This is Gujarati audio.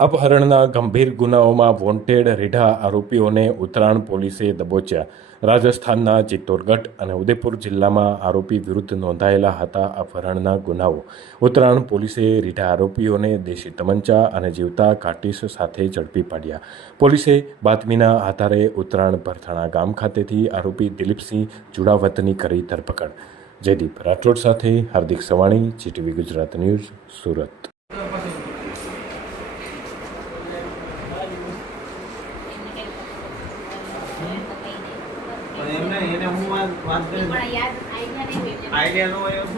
અપહરણના ગંભીર ગુનાઓમાં વોન્ટેડ રીઢા આરોપીઓને ઉત્તરાયણ પોલીસે દબોચ્યા. રાજસ્થાનના ચિત્તોડગઢ અને ઉદયપુર જિલ્લામાં આરોપી વિરુદ્ધ નોંધાયેલા હતા અપહરણના ગુનાઓ. ઉત્તરાયણ પોલીસે રીઢા આરોપીઓને દેશી તમંચા અને જીવતા કાટીસ સાથે ઝડપી પાડ્યા. પોલીસે બાતમીના આધારે ઉત્તરાયણ ભરથાણા ગામ ખાતેથી આરોપી દિલીપસિંહ જુડાવતની કરી ધરપકડ. જયદીપ રાઠોડ સાથે હાર્દિક સવાણી, જીટીવી ગુજરાત ન્યૂઝ, સુરત. પણ એમને એને હું વાત કરી આઈડિયા નો હોય એવું